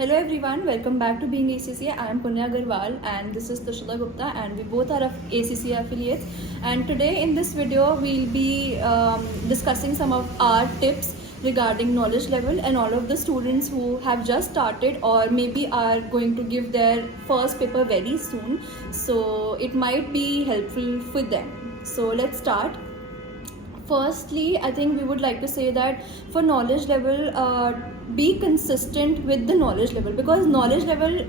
Hello everyone, welcome back to Being ACCA. I am Punya Agarwal and this is Tushita Gupta and we both are ACCA affiliates. And today in this video we'll be discussing some of our tips regarding knowledge level and all of the students who have just started or maybe are going to give their first paper very soon. So it might be helpful for them. So let's start. Firstly, I think we would like to say that for knowledge level, be consistent with the knowledge level, because knowledge level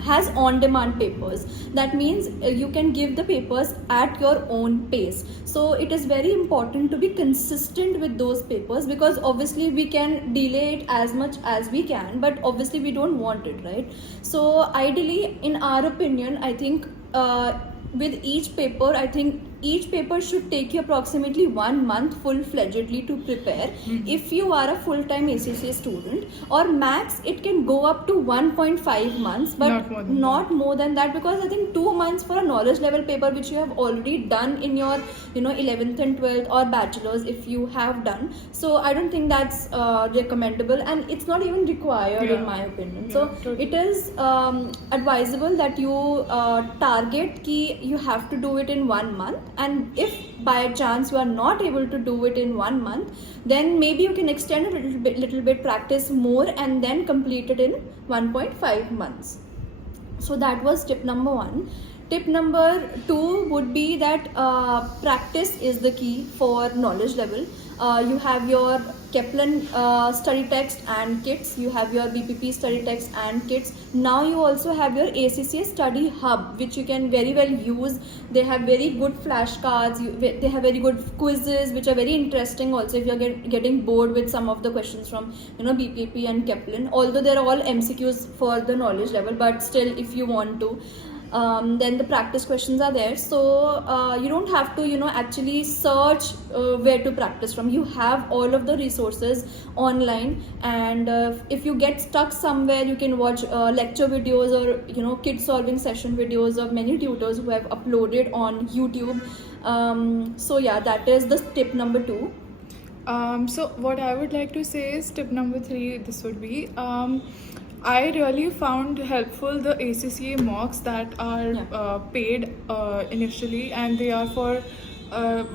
has on-demand papers. That means you can give the papers at your own pace. So it is very important to be consistent with those papers, because obviously we can delay it as much as we can, but obviously we don't want it, right? So ideally, in our opinion, I think with each paper, I think each paper should take you approximately 1 month full-fledgedly to prepare. If you are a full-time ACCA student, or max it can go up to 1.5 months, but not more than that, because I think 2 months for a knowledge level paper which you have already done in your 11th and 12th or bachelor's if you have done. So I don't think that's recommendable, and it's not even required in my opinion. So it is advisable that you target ki you have to do it in 1 month, and if by chance you are not able to do it in 1 month, then maybe you can extend a little bit, practice more, and then complete it in 1.5 months. So that was tip number 1. Tip number 2 would be that practice is the key for knowledge level. You have your Kaplan study text and kits, you have your BPP study text and kits. Now you also have your ACCA study hub, which you can very well use. They have very good flashcards, they have very good quizzes which are very interesting also if you're getting bored with some of the questions from BPP and Kaplan, although they're all MCQs for the knowledge level, but still if you want to, then the practice questions are there. So you don't have to actually search where to practice from. You have all of the resources online, and if you get stuck somewhere, you can watch lecture videos or kid solving session videos of many tutors who have uploaded on YouTube. So yeah, that is the tip number 2. So what I would like to say is tip number 3, this would be I really found helpful the ACCA mocks that are paid initially, and they are for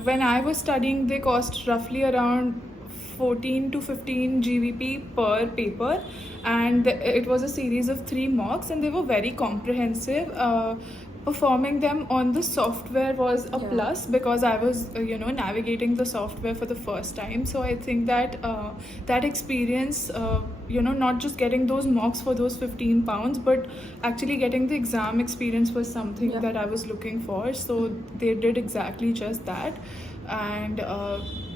when I was studying, they cost roughly around 14 to 15 GBP per paper, and it was a series of 3 mocks, and they were very comprehensive. Performing them on the software was a plus, because I was navigating the software for the first time. So I think that that experience, not just getting those mocks for those 15 pounds, but actually getting the exam experience was something that I was looking for. So they did exactly just that, and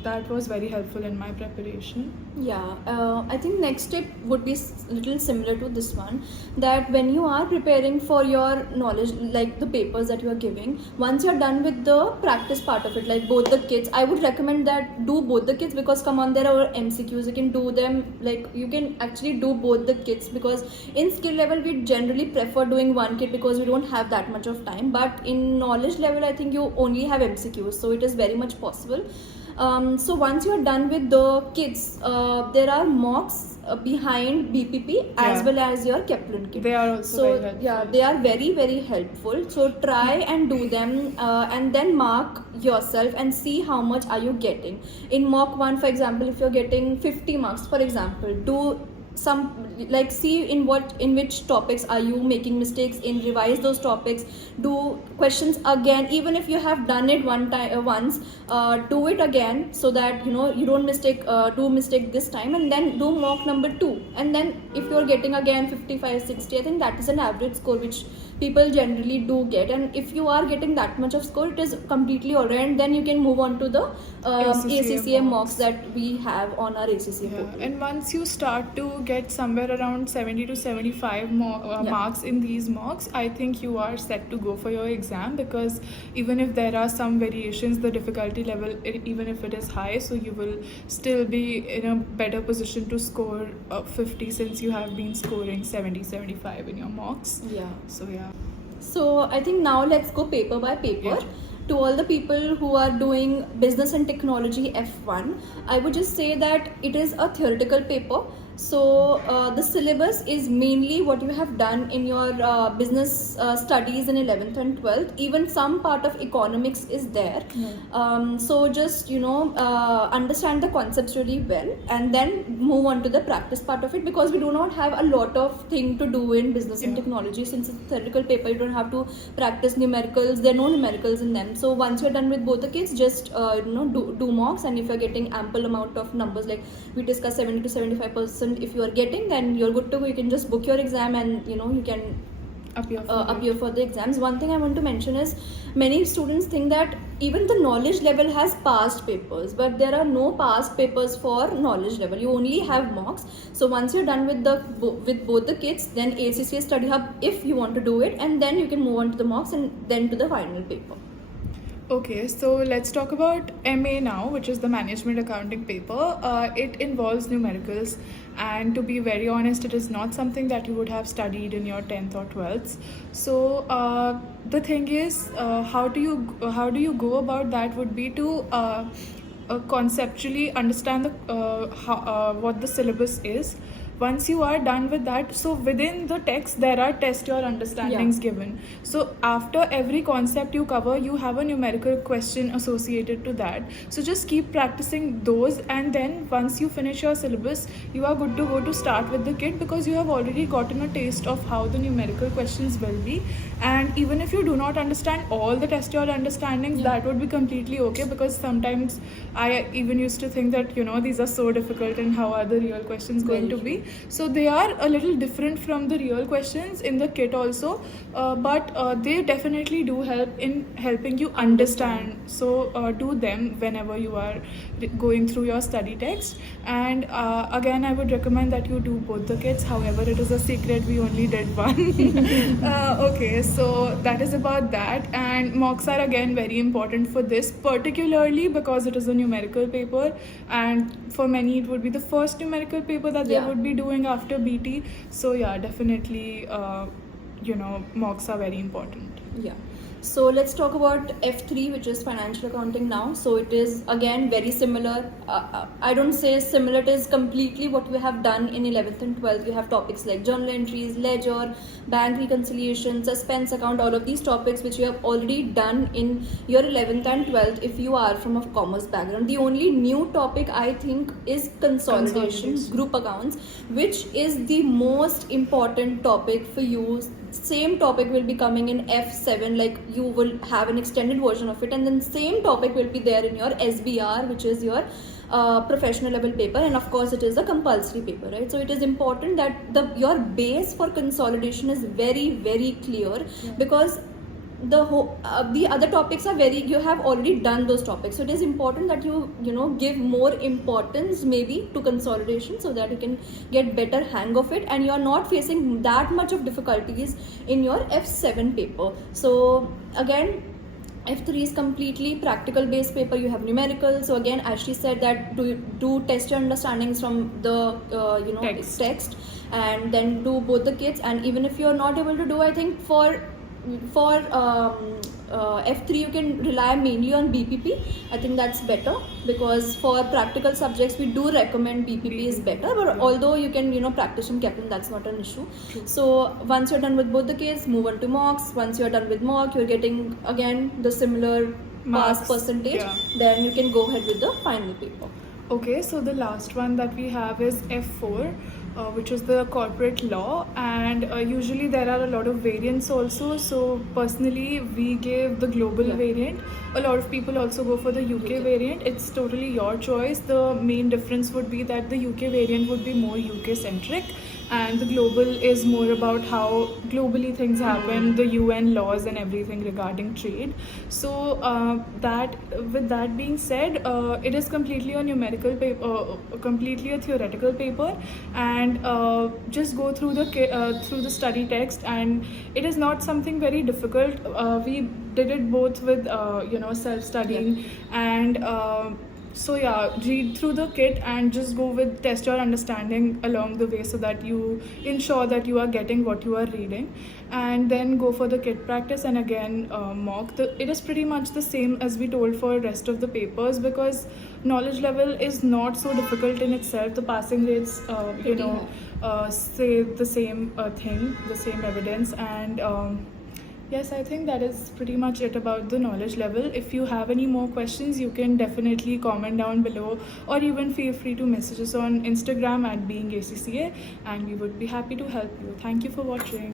that was very helpful in my preparation. I think next tip would be little similar to this one, that when you are preparing for your knowledge, like the papers that you are giving, once you're done with the practice part of it, like both the kits, I would recommend that do both the kits, because come on, there are MCQs, you can do them, like you can actually do both the kits, because in skill level we generally prefer doing one kit because we don't have that much of time, but in knowledge level I think you only have MCQs, so it is very much possible. So once you're done with the kits, there are mocks behind BPP as well as your Kaplan kit. They are also very helpful. They are very, very helpful. So try and do them, and then mark yourself and see how much are you getting. In mock 1, for example, if you're getting 50 marks, for example, do some, like, see in which topics are you making mistakes in, revise those topics, do questions again, even if you have done it once, do it again, so that you don't do mistake this time, and then do mock number 2, and then if you're getting again 55-60, I think that is an average score which people generally do get, and if you are getting that much of score, it is completely alright, and then you can move on to the ACCA mocks that we have on our ACCA portal. And once you start to get somewhere around 70 to 75 marks in these mocks, I think you are set to go for your exam, because even if there are some variations, the difficulty level, even if it is high, so you will still be in a better position to score 50, since you have been scoring 70-75 in your mocks. So I think now let's go paper by paper. To all the people who are doing business and technology F1, I would just say that it is a theoretical paper. So the syllabus is mainly what you have done in your business studies in 11th and 12th. Even some part of economics is there. So just understand the concepts really well and then move on to the practice part of it, because we do not have a lot of thing to do in business and technology. Since it's a theoretical paper, you don't have to practice numericals. There are no numericals in them. So once you're done with both the kids, just do mocks, and if you're getting ample amount of numbers, like we discussed 70 to 75%, if you are getting, then you're good to go. You can just book your exam and you can appear for the exams. One thing I want to mention is many students think that even the knowledge level has past papers, but there are no past papers for knowledge level. You only have mocks. So once you're done with both the kids, then ACCA Study Hub if you want to do it, and then you can move on to the mocks and then to the final paper. Okay, so let's talk about MA now, which is the Management Accounting paper. It involves numericals, and to be very honest, it is not something that you would have studied in your 10th or 12th. So the thing is, how do you go about that would be to conceptually understand what the syllabus is. Once you are done with that, so within the text there are test your understandings given. So after every concept you cover, you have a numerical question associated to that. So just keep practicing those, and then once you finish your syllabus, you are good to go to start with the kit, because you have already gotten a taste of how the numerical questions will be. And even if you do not understand all the test your understandings, that would be completely okay, because sometimes I even used to think that these are so difficult and how are the real questions going to be. So they are a little different from the real questions in the kit also, but they definitely do help in helping you understand. So do them whenever you are going through your study text. And again, I would recommend that you do both the kits. However, it is a secret, we only did one. Okay, so that is about that. And mocks are again very important for this, particularly because it is a numerical paper, and for many it would be the first numerical paper that they would be doing after BT. So yeah, definitely mocks are very important. Yeah. So let's talk about F3, which is financial accounting now. So it is again very similar. I don't say similar, it is completely what we have done in 11th and 12th. You have topics like journal entries, ledger, bank reconciliation, suspense account, all of these topics which you have already done in your 11th and 12th if you are from a commerce background. The only new topic I think is consolidation, group accounts, which is the most important topic for you. Same topic will be coming in F7, like you will have an extended version of it, and then same topic will be there in your SBR, which is your professional level paper, and of course it is a compulsory paper, right? So it is important that your base for consolidation is very, very clear, because the other topics are you have already done those topics. So it is important that you give more importance maybe to consolidation, so that you can get better hang of it and you are not facing that much of difficulties in your F7 paper. So again, F3 is completely practical based paper. You have numerical. So again, as she said, that do test your understandings from the text, and then do both the kits. And even if you're not able to do, I think for F3 you can rely mainly on BPP. I think that's better, because for practical subjects we do recommend BPP is better, but although you can practice in Kaplan, that's not an issue. So once you're done with both the case, move on to mocks. Once you're done with mock, you're getting again the similar pass percentage, then you can go ahead with the final paper. Okay, so the last one that we have is F4, which is the corporate law, and usually there are a lot of variants also. So personally, we gave the global variant. A lot of people also go for the UK variant. It's totally your choice. The main difference would be that the UK variant would be more UK centric, and the global is more about how globally things happen, the UN laws and everything regarding trade. So with that being said, it is completely a numerical paper, completely a theoretical paper, and just go through the study text, and it is not something very difficult. We did it both with self-studying and So yeah, read through the kit and just go with test your understanding along the way so that you ensure that you are getting what you are reading, and then go for the kit practice and again mock. It is pretty much the same as we told for rest of the papers because knowledge level is not so difficult in itself. The passing rates, say the same thing, the same evidence, and yes, I think that is pretty much it about the knowledge level. If you have any more questions, you can definitely comment down below or even feel free to message us on Instagram at beingacca and we would be happy to help you. Thank you for watching.